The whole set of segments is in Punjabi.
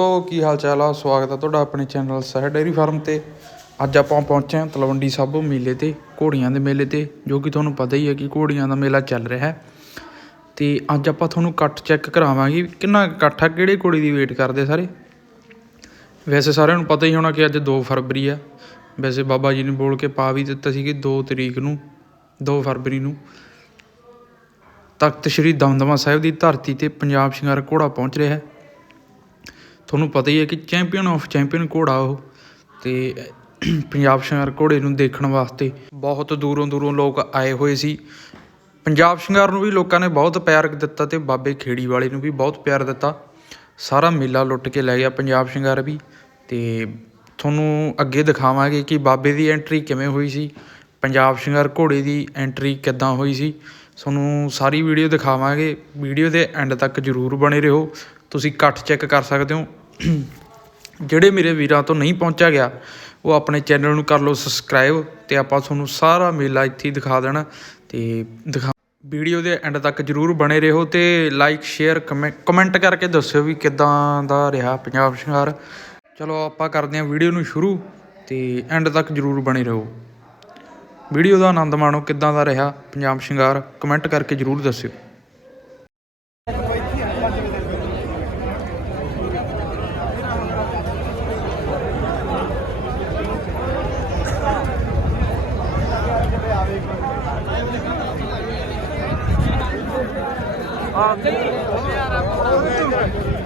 ਦੋਸਤੋ ਕੀ ਹਾਲ ਚਾਲ ਆ? ਸਵਾਗਤ ਆ ਤੁਹਾਡਾ ਆਪਣੇ ਚੈਨਲ ਸਹਿ ਡੇਅਰੀ ਫਾਰਮ ਤੇ। ਅੱਜ ਆਪਾਂ ਪਹੁੰਚੇ ਹਾਂ ਤਲਵੰਡੀ ਸਾਬੋ ਮੇਲੇ ਤੇ, ਘੋੜੀਆਂ ਦੇ ਮੇਲੇ ਤੇ, ਜੋ ਕਿ ਤੁਹਾਨੂੰ ਪਤਾ ਹੀ ਹੈ ਕਿ ਘੋੜੀਆਂ ਦਾ ਮੇਲਾ ਚੱਲ ਰਿਹਾ ਹੈ। ਤੇ ਅੱਜ ਆਪਾਂ ਤੁਹਾਨੂੰ ਕੱਟ ਚੈੱਕ ਕਰਾਵਾਂਗੇ ਕਿੰਨਾ ਕੁ ਇਕੱਠ ਆ, ਕਿਹੜੇ ਘੋੜੀ ਦੀ ਵੇਟ ਕਰਦੇ ਸਾਰੇ। ਵੈਸੇ ਸਾਰਿਆਂ ਨੂੰ ਪਤਾ ਹੀ ਹੋਣਾ ਕਿ ਅੱਜ 2 ਫਰਵਰੀ ਆ। ਵੈਸੇ ਬਾਬਾ ਜੀ ਨੇ ਬੋਲ ਕੇ ਪਾ ਵੀ ਦਿੱਤਾ ਸੀ ਕਿ 2 ਤਰੀਕ ਨੂੰ 2 ਫਰਵਰੀ ਨੂੰ। ਤਖਤ ਸ੍ਰੀ ਦਮਦਮਾ ਸਾਹਿਬ ਦੀ ਧਰਤੀ ਤੇ ਪੰਜਾਬ ਸ਼ਿੰਗਾਰ ਘੋੜਾ ਪਹੁੰਚ ਰਿਹਾ ਹੈ। ਤੁਹਾਨੂੰ ਪਤਾ ਹੀ ਹੈ ਕਿ ਚੈਂਪੀਅਨ ਆਫ ਚੈਂਪੀਅਨ ਘੋੜਾ ਉਹ ਅਤੇ ਪੰਜਾਬ ਸ਼ਿੰਗਾਰ ਘੋੜੇ ਨੂੰ ਦੇਖਣ ਵਾਸਤੇ ਬਹੁਤ ਦੂਰੋਂ ਦੂਰੋਂ ਲੋਕ ਆਏ ਹੋਏ ਸੀ। ਪੰਜਾਬ ਸ਼ਿੰਗਾਰ ਨੂੰ ਵੀ ਲੋਕਾਂ ਨੇ ਬਹੁਤ ਪਿਆਰ ਦਿੱਤਾ ਅਤੇ ਬਾਬੇ ਖੇੜੀ ਵਾਲੇ ਨੂੰ ਵੀ ਬਹੁਤ ਪਿਆਰ ਦਿੱਤਾ। ਸਾਰਾ ਮੇਲਾ ਲੁੱਟ ਕੇ ਲੈ ਗਿਆ ਪੰਜਾਬ ਸ਼ਿੰਗਾਰ ਵੀ ਅਤੇ ਤੁਹਾਨੂੰ ਅੱਗੇ ਦਿਖਾਵਾਂਗੇ ਕਿ ਬਾਬੇ ਦੀ ਐਂਟਰੀ ਕਿਵੇਂ ਹੋਈ ਸੀ, ਪੰਜਾਬ ਸ਼ਿੰਗਾਰ ਘੋੜੇ ਦੀ ਐਂਟਰੀ ਕਿੱਦਾਂ ਹੋਈ ਸੀ। ਤੁਹਾਨੂੰ ਸਾਰੀ ਵੀਡੀਓ ਦਿਖਾਵਾਂਗੇ, ਵੀਡੀਓ ਦੇ ਐਂਡ ਤੱਕ ਜਰੂਰ ਬਣੇ ਰਹੋ। ਤੁਸੀਂ ਇਕੱਠ ਚੈੱਕ ਕਰ ਸਕਦੇ ਹੋ। ਜਿਹੜੇ ਮੇਰੇ ਵੀਰਾਂ ਤੋਂ ਨਹੀਂ ਪਹੁੰਚਿਆ ਗਿਆ, ਉਹ ਆਪਣੇ ਚੈਨਲ ਨੂੰ ਕਰ ਲਓ ਸਬਸਕ੍ਰਾਈਬ ਤੇ ਆਪਾਂ ਤੁਹਾਨੂੰ ਸਾਰਾ ਮੇਲਾ ਇੱਥੇ ਹੀ ਦਿਖਾ ਦੇਣਾ ਤੇ ਦਿਖਾ ਵੀਡੀਓ ਦੇ ਐਂਡ ਤੱਕ ਜਰੂਰ ਬਣੇ ਰਹੋ ਤੇ ਲਾਈਕ ਸ਼ੇਅਰ ਕਮੈਂਟ ਕਰਕੇ ਦੱਸਿਓ ਵੀ ਕਿੱਦਾਂ ਦਾ ਰਿਹਾ ਪੰਜਾਬ ਸ਼ਿੰਗਾਰ। ਚਲੋ ਆਪਾਂ ਕਰਦੇ ਹਾਂ ਵੀਡੀਓ ਨੂੰ ਸ਼ੁਰੂ ਤੇ ਐਂਡ ਤੱਕ ਜਰੂਰ ਬਣੇ ਰਹੋ। ਵੀਡੀਓ ਦਾ ਆਨੰਦ ਮਾਣੋ ਕਿੱਦਾਂ ਦਾ ਰਿਹਾ ਪੰਜਾਬ ਸ਼ਿੰਗਾਰ ਕਮੈਂਟ ਕਰਕੇ ਜਰੂਰ ਦੱਸਿਓ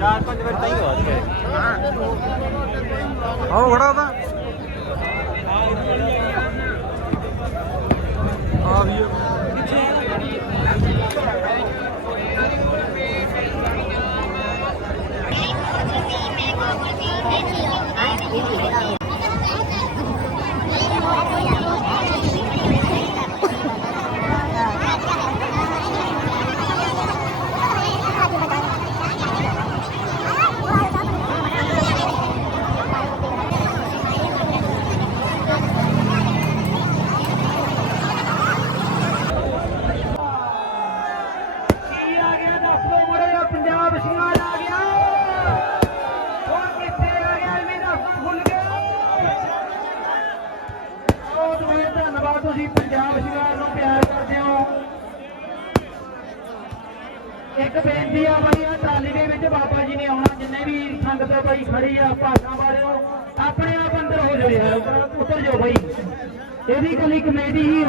ਚਾਰ ਪੰਜ ਵਾਰ ਤਾਂ ਹੀ ਹੋ ਗਏ ਆਓ ਖੜਾ ਉਹਦਾ ਆ ਵੀ ਕੀ ਆ ਗਿਆ ਦੱਸ ਦੋ ਮੁੜੇ ਪੰਜਾਬ ਸ਼ਿੰਗਾਰ ਆ ਗਿਆ ਹੁਣ ਕਿੱਥੇ ਆ ਗਿਆ ਮੇਰਾ ਭੁੱਲ ਗਿਆ ਬਹੁਤ ਬਹੁਤ ਧੰਨਵਾਦ ਤੁਸੀਂ ਪੰਜਾਬ ਸ਼ਿੰਗਾਰ ਨੂੰ ਪਿਆਰ ਕਰਦੇ ਹੋ ਇੱਕ ਬੇਨਤੀ ਆ ਬਈ ਆ ਟਰਾਲੀ ਦੇ ਵਿੱਚ ਬਾਬਾ ਜੀ ਨੇ ਆਉਣਾ ਜਿੰਨੇ ਵੀ ਸੰਗਤ ਖੜੀ ਆ ਭਾਸ਼ਾ ਵਾਲਿਓ। ਆਪਣੇ ਆਪ ਅੰਦਰ ਹੋ ਜਾਓ ਯਾਰ ਉੱਤਰ- ਜਾਓ ਬਈ ਇਹਦੀ ਕੱਲੀ ਕਮੇਟੀ ਹੀ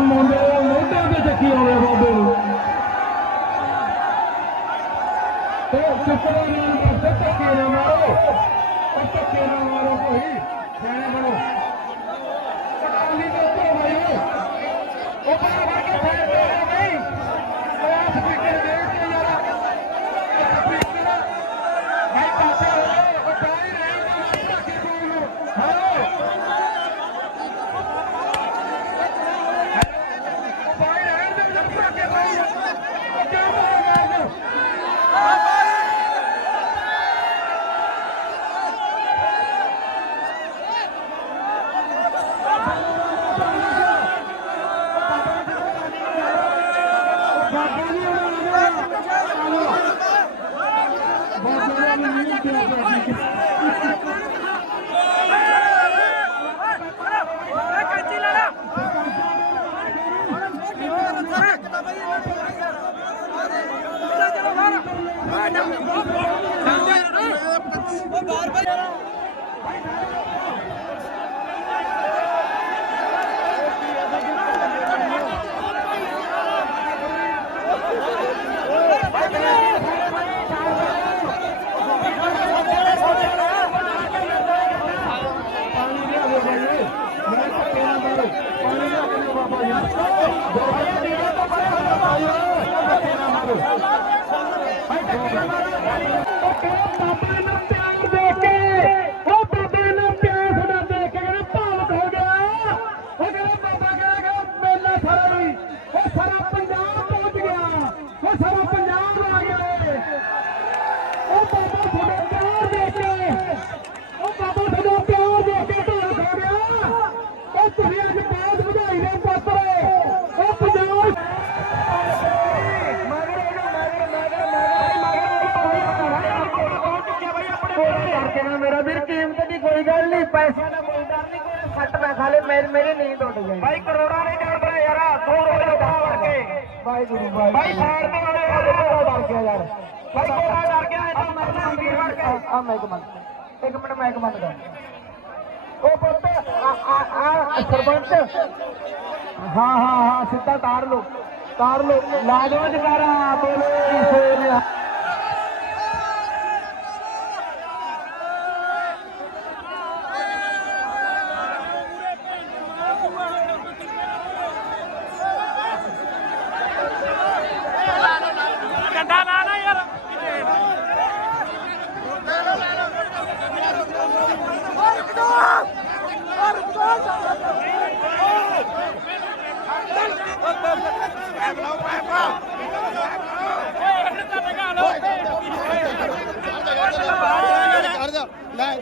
ਮੁੰਡੇ ਮੋਢੇ ਤੇ ਚੱਕੀ ਆਉਂਦੇ ਬਾਬੇ ਨੂੰ। ਤੇ ਚੁੱਕਦੇ ਨਹੀਂ ਪਾਸੇ ਧੱਕੇ ਨਾ ਮਾਰੋ। ਉਹ ਧੱਕੇ ਨਾ ਮਾਰੋ ਕੋਈ ਸਿਆਣੇ ਬਣੋ ਕਟਾਲੀ ਦੇ ਉੱਤੇ ਭਾਈ ਉਹ ਬੜਾ ਵਰ ਕੇ ਫੇਰ ਦੇ ਰਹੇ ਉਹ ਆਪ ਸਪੀਕਰ ਦੇ ਕੇ ਯਾਰ ਸਪੀਕਰ ਭਾਈ ਪਾਸੇ ਹੋ ਜਾਓ, ਉਹ ਟਾਈ ਰਹੇ ਧੱਕੇ ਪਾਉਣ ਨੂੰ ਹੈਲੋ ਭਾਈ ਰਹਿਣ ਦੇ ਧੱਕੇ ਪਾਉਣ ਨੂੰ ਉਹ ਕਿਉਂ ਮਾਰਦੇ ਬਾਬੇ ਨੂੰ ਪਿਆਰ ਦੇ ਕੇ ਉਹ ਬਾਬੇ ਨੂੰ ਪਿਆਰ ਸਾਡਾ ਦੇ ਕੇ ਕਹਿੰਦਾ ਭਾਵਕ ਹੋ ਗਿਆ ਉਹ ਕਹਿੰਦਾ ਬਾਬਾ ਕਹਿੰਦਾ ਕਿ ਮੇਲਾ ਸਾਰਾ ਵੀ ਉਹ ਸਾਰਾ ਪੰਜਾਬ ਪਹੁੰਚ ਗਿਆ ਉਹ ਸਾਰਾ ਪੰਜਾਬ ਆ ਗਿਆ ਏ। ਉਹ ਬਾਬਾ ਤੁਹਾਡਾ ਪਿਆਰ ਦੇ ਕੇ ਉਹ ਬਾਬਾ ਤੁਹਾਡਾ ਪਿਆਰ ਦੇ ਕੇ ਭਾਵਕ ਹੋ ਗਿਆ ਉਹ ਤੁਸੀਂ ਅੱਜ ਬਹੁਤ ਵਧਾਈ ਦੇ ਪਾਤਰ ਹੋ। ਉਹ ਪੰਜਾਬ ਮਗਰ ਮਗਰ ਮਗਰ ਮਗਰ ਮਗਰ ਕੇ ਨਾ ਮੇਰਾ ਵੀਰ ਕੀਮਤ ਦੀ ਕੋਈ ਗੱਲ ਨਹੀਂ ਪੈਸਾ ਦਾ ਕੋਈ ਡਰ ਨਹੀਂ ਕੋਈ ਸੱਟ ਪੈ ਖਾਲੇ ਮੇਰੇ ਮੇਰੇ ਨੀਂਦ ਉੱਡ ਗਈ। ਭਾਈ ਕਰੋੜਾਂ ਨਹੀਂ ਡਰਦਾ ਯਾਰ ਦੋ ਰੋਜ਼ ਦਾ ਕਰਕੇ ਭਾਈ ਗੁਰੂ ਭਾਈ ਭਾਈ ਸਾਰ ਦੇ ਵਾਲੇ ਡਰ ਗਿਆ ਯਾਰ। ਭਾਈ ਕੋੜਾ ਡਰ ਗਿਆ ਇਹ ਤਾਂ ਮਰਨਾ ਵੀਰ ਵੜ ਕੇ ਆ ਮੈਂ ਇੱਕ ਮਿੰਟ ਇੱਕ ਮਿੰਟ ਮੈਂ ਇੱਕ ਮਿੰਟ ਕਰ। ਉਹ ਪੁੱਤ ਆ ਆ ਆ ਸਰਪੰਚ। ਹਾਂ ਹਾਂ ਹਾਂ ਸਿੱਧਾ ਤਾਰ ਲੋ ਤਾਰ ਲੋ ਲਾ ਦੋ ਜਗਾਰਾ ਬੋਲੇ। ਸੋਨਿਆ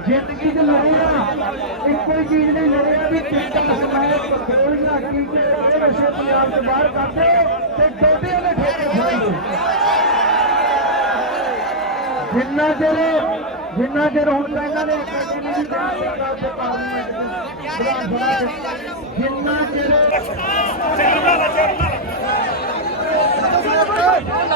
ਜ਼ਿੰਦਗੀ 'ਚ ਲੜਿਆ ਇੱਕੋ ਹੀ ਚੀਜ਼ ਨਹੀਂ ਲੜਿਆ ਵੀ ਚਿੰਤਾ ਸਮਾਇ ਗੋਲੀਆਂ ਕੀਤੇ ਇਹ ਨਸ਼ੇ ਪੰਜਾਬ ਤੋਂ ਬਾਹਰ ਕਰਦੇ ਤੇ ਡੋਡੇ ਦੇ ਠੇਕੇ ਫੜਾਈਏ ਜਿੰਨਾ ਚਿਰ ਜਿੰਨਾ ਚਿਰ ਹੁਣ ਤਾਂ ਇਹਨਾਂ ਨੇ ਅਕੈਡਮੀ ਦੀ ਗੱਲ ਸਰਕਾਰ ਪਾਰਲੀਮੈਂਟ ਦੀ Thank you.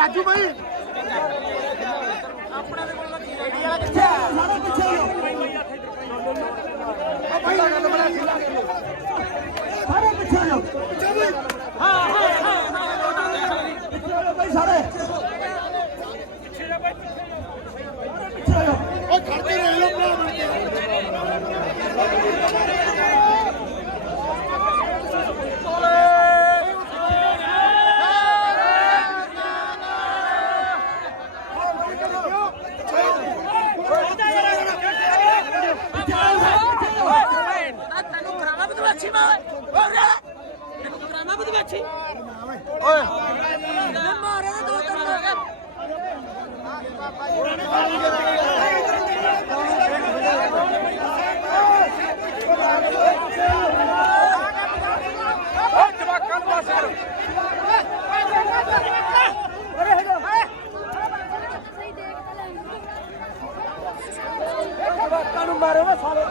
ਰਾਜੂ ਭਾਈ ਸਾਰੇ ਪਿੱਛੇ ਹੋ ਸਾਰੇ ਪਿੱਛੇ ਹੋ ਹਾਂ ਹਾਂ ਹਾਂ ਪਿੱਛੇ ਹੋ ਭਾਈ ਸਾਰੇ ਪਿੱਛੇ ਹੋ ਉਹ ਖੜਦੇ ਰਹਿ ਲੋ ਭਰਾ ਬਣ ਕੇ ਤੈਨੂੰ ਕਰਾਵਾ ਬਦਮਾਸ਼ੀ ਮੈਂ ਓਏ ਤੈਨੂੰ ਕਰਾਵਾ ਬਦਮਾਸ਼ੀ ਓਏ ਮਾਰੇ ਨਾ ਦੋ ਤਿੰਨ ਜਵਾਕਾਂ ਨੂੰ ਮਾਰੋ ਨਾ ਸਾਲੇ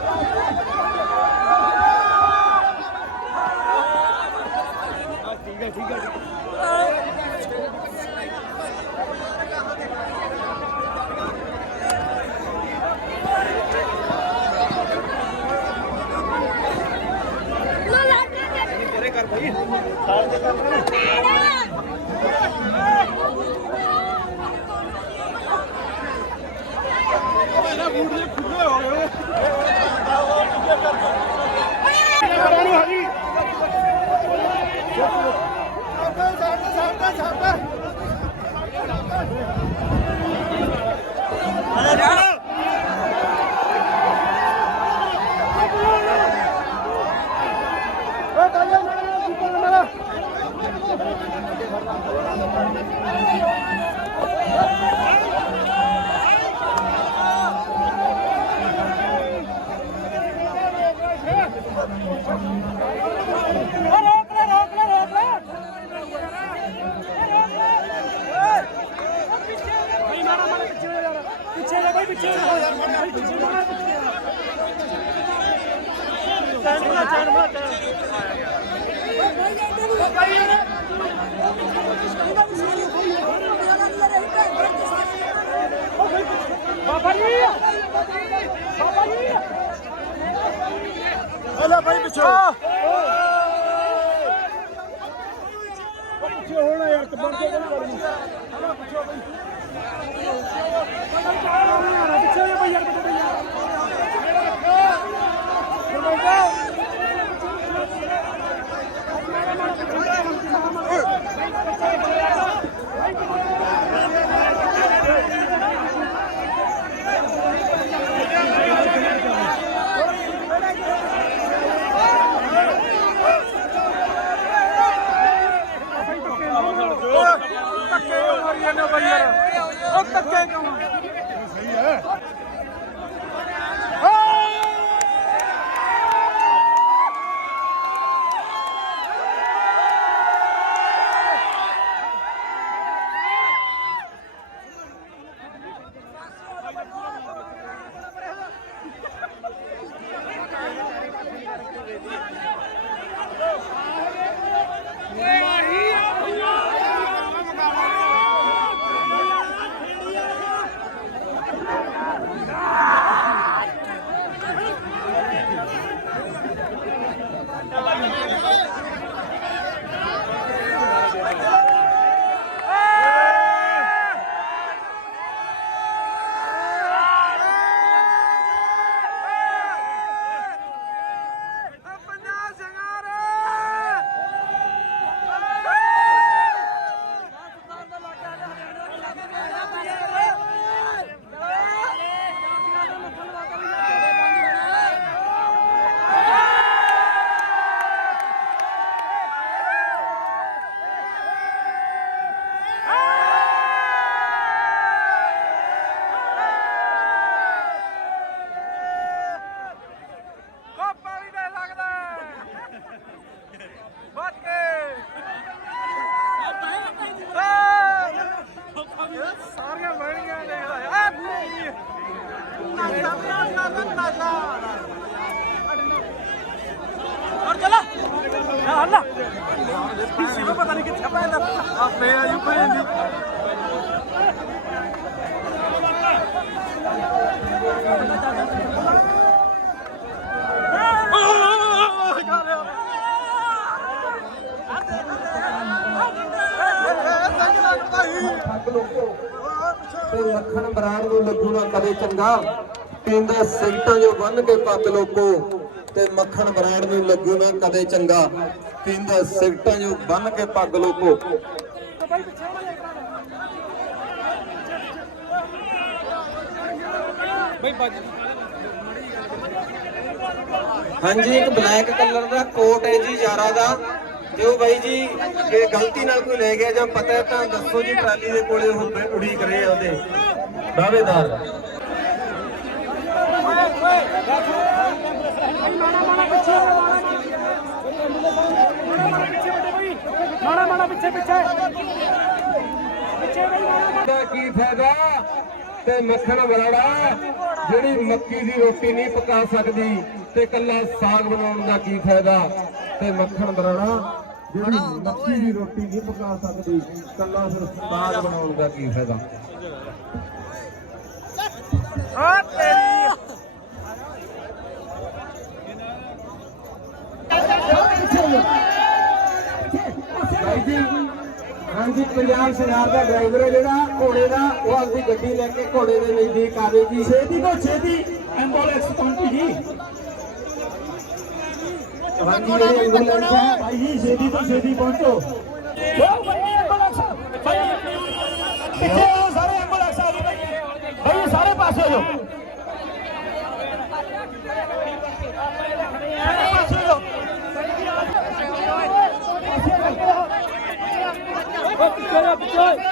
ਤੇਰੇ ਕਰ ਰੋਕ ਲੈ ਰੋਕ ਲੈ ਰੋਕ ਲੈ ਭਾਈ ਮਾਰਾ ਮਾਰਾ ਪਿੱਛੇ ਹੋ ਯਾਰ ਪਿੱਛੇ ਲੈ ਭਾਈ ਪਿੱਛੇ ਹੋ ਯਾਰ ਭਾਈ ਪਿੱਛੇ ਮਾਰਾ ਪਿੱਛੇ ਚੈਨ ਬਣਾ ਚੈਨ ਬਣਾ ਬਾਬਾ ਜੀ ਬਾਬਾ ਜੀ ਲੈ ਭਾਈ ਪਿੱਛੇ ਪਿੱਛੇ ਹੋਣਾ ਯਾਰ ਕਬਰ ਕੇ ਗੱਲ ਕਰਨੀ ਪਿੱਛੇ ਹੋ ਭਾਈ ਯਾਰ ਪਿੱਛੇ ਯਾਰ ਧੱਕੇ ਹੱਲਾ। ਕਿਸੇ ਪਤਾ ਨਹੀਂ ਕਿੱਥੇ ਪੈਂਦਾ ਆਪੇ ਆਜੂ ਪੈਂਦੀ ਤੇ ਮੱਖਣ ਬਰਾੜ ਨੂੰ ਲੱਗੂਗਾ ਕਦੇ ਚੰਗਾ। ਪੀਂਦਾ ਸਿਗਟਾਂ ਜੋ ਬੰਨ ਕੇ ਪੱਤ ਲੋਕੋ। ਤੇ ਮੱਖਣ ਬਰਾੜ ਨੂੰ ਲੱਗੂ ਨਾ ਕਦੇ ਚੰਗਾ ਪੀਂਦਾ ਸਿਗਟਾਂ ਜੋ ਬੰਨ ਕੇ ਪੱਗ ਲੋਕੋ ਹਾਂਜੀ ਇੱਕ ਬਲੈਕ ਕਲਰ ਦਾ ਕੋਟ ਹੈ ਜੀ ਯਾਰਾ ਦਾ ਤੇ ਉਹ ਬਾਈ ਜੀ ਜੇ ਗਲਤੀ ਨਾਲ ਕੋਈ ਲੈ ਗਿਆ ਜਾਂ ਪਤਾ ਹੈ ਤਾਂ ਦੱਸੋ ਜੀ ਟਰਾਲੀ ਦੇ ਕੋਲੇ ਉਹ ਉਡੀਕ ਰਹੇ ਆ ਉਹਦੇ ਦਾਅਵੇਦਾਰ ਮਾੜਾ ਮਾੜਾ ਪਿੱਛੇ ਪਿੱਛੇ ਪਿੱਛੇ ਬਈ ਮਾੜਾ ਦਾ ਕੀ ਫਾਇਦਾ? ਤੇ ਮੱਖਣ ਬਰਾੜਾ ਜਿਹੜੀ ਮੱਕੀ ਦੀ ਰੋਟੀ ਨਹੀਂ ਪਕਾ ਸਕਦੀ ਤੇ ਕੱਲਾ ਸਾਗ ਬਣਾਉਣ ਦਾ ਕੀ ਫਾਇਦਾ? ਤੇ ਮੱਖਣ ਬਰਾੜਾ ਜਿਹੜੀ ਮੱਕੀ ਦੀ ਰੋਟੀ ਨਹੀਂ ਪਕਾ ਸਕਦੀ ਕੱਲਾ ਫਿਰ ਸਾਗ ਬਣਾਉਣ ਦਾ ਕੀ ਫਾਇਦਾ? ਆ ਤੇਰੀ ਹਾਂਜੀ ਪੰਜਾਬ ਸ਼ਹਿਰ ਦਾ ਡਰਾਈਵਰ ਹੈ ਜਿਹੜਾ ਘੋੜੇ ਦਾ ਉਹ ਆਪਦੀ ਗੱਡੀ ਲੈ ਕੇ ਘੋੜੇ ਦੇ ਨਜ਼ਦੀਕ ਆਵੇ ਜੀ। ਛੇਤੀ ਤੋਂ ਛੇਤੀ ਐਂਬੂਲੈਂਸ ਪਹੁੰਚੀ ਜੀ। ਹਾਂਜੀ ਜਿਹੜੀ ਐਂਬੂਲੈਂਸ ਹੈ। ਭਾਈ ਜੀ ਛੇਤੀ ਤੋਂ ਛੇਤੀ ਪਹੁੰਚੋ। জয়